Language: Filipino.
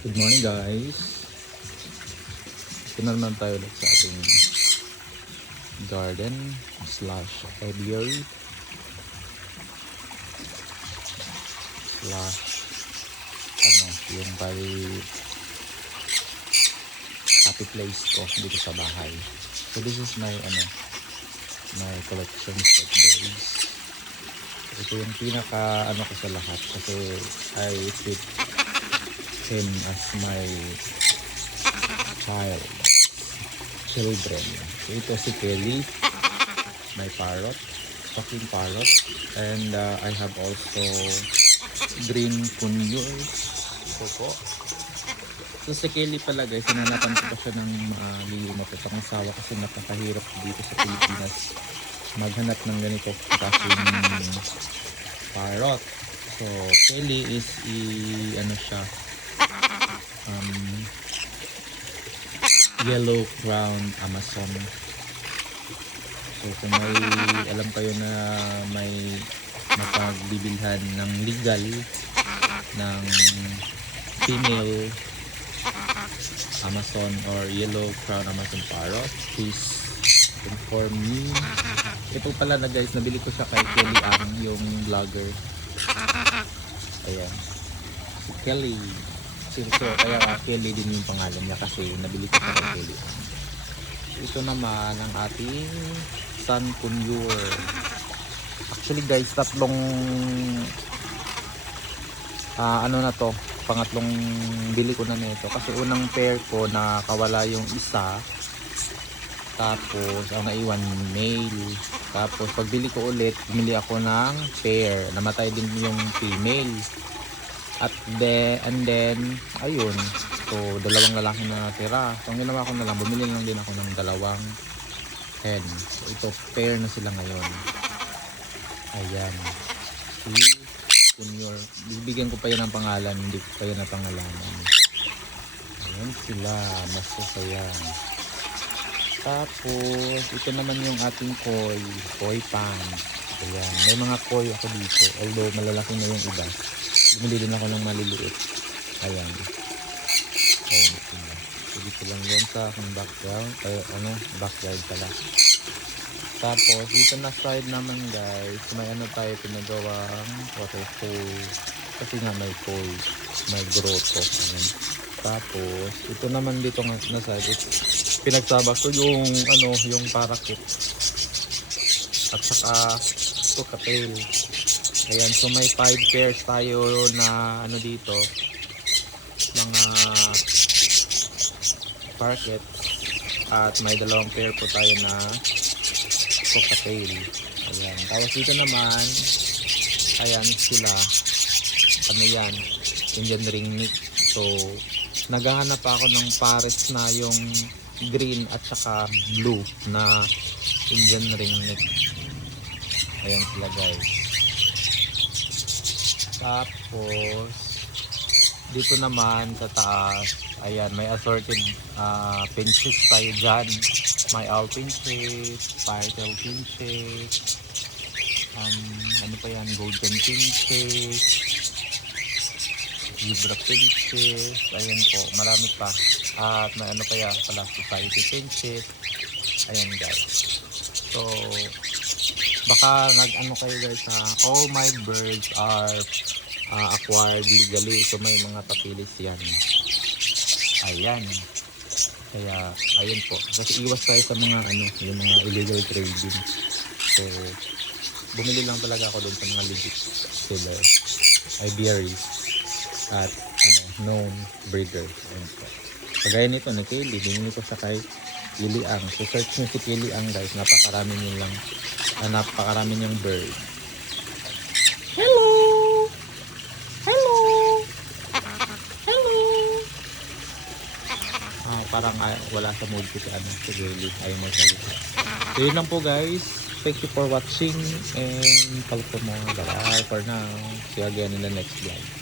Good morning guys. Ito na naman tayo ulit sa ating garden slash aviary slash yung happy place ko dito sa bahay. So this is my my collection of birds. Ito yung pinaka ko sa lahat kasi I treat him as my children. So ito si Kelly, my parrot, talking parrot, and I have also green conures. Ito. So si Kelly pala guys, sinanapan ko pa siya ng lumapit ang asawa kasi napakahirap dito sa Pilipinas maghanap ng ganito klaseng parrot. So Kelly is yellow crown Amazon. So kung may alam kayo na may mapagbibilhan ng legal ng female Amazon or yellow crown Amazon parrot, please inform me. Ito pala na guys, nabili ko siya kay Kelly Ang, yung vlogger. Ayan, si Kelly. So kaya Kelly din yung pangalan niya kasi nabili ko sa Kelly. Ito naman ang ating sun conure. Actually guys, tatlong pangatlong bili ko na nito kasi unang pair ko nakawala yung isa, tapos ang naiwan male, tapos pagbili ko ulit bumili ako ng pair, namatay din yung female. And then ayun, so dalawang lalaki na tira. So ang ginawa ko na lang, bumili lang din ako ng dalawang hen. So ito, pair na sila ngayon. Ayan, si Junior, bibigyan ko pa yan ng pangalan, hindi ko pa yan na pangalanan. Ayan sila, masasaya. Tapos ito naman yung ating koi pan. Ayan, may mga koi ako dito, although malalaki na yung iba. Bumili din ako ng maliliit. Ayan. Ayan sila. So dito lang yan sa aking background. Backyard pala. Tapos dito na side naman guys, may tayo pinagawang waterfall. Kasi nga may koi, may grotto. Ayan. Tapos ito naman dito nga na side, pinagsabak ko yung yung parakeet at saka cocktail. Ayan, so may 5 pairs tayo na dito, mga parakeet, at may dalawang pair po tayo na cocktail. Ayan, tapos dito naman, ayan sila, yan, Indian ringneck. So naghahanap ako ng pares na yung green at saka blue na Indian ringneck. Ayan sila guys. Tapos dito naman sa taas, ayan, may assorted pinches tayo dyan. May owl pinches, firetail pinches, golden pinches, zebra pinches, ayan po, marami pa. At may society pinches. Ayan guys. So baka kayo guys, all my birds are acquired legally. So may mga papilis yan. Ayan. Kaya ayun po. Kasi iwas tayo sa mga yung mga illegal trading. So bumili lang talaga ako doon sa mga legit seller, aviaries at known breeder. Ayun po. Kagaya nito na Kelly, binili ko sa kay Kelly Ang. So search nyo si Kelly Ang guys, napakarami niyang bird. Hello! Hello! Hello! Parang wala sa mood ko si Kelly. Ayaw mo salita. So yun lang po guys. Thank you for watching and follow for more. Bye for now. See you again in the next vlog.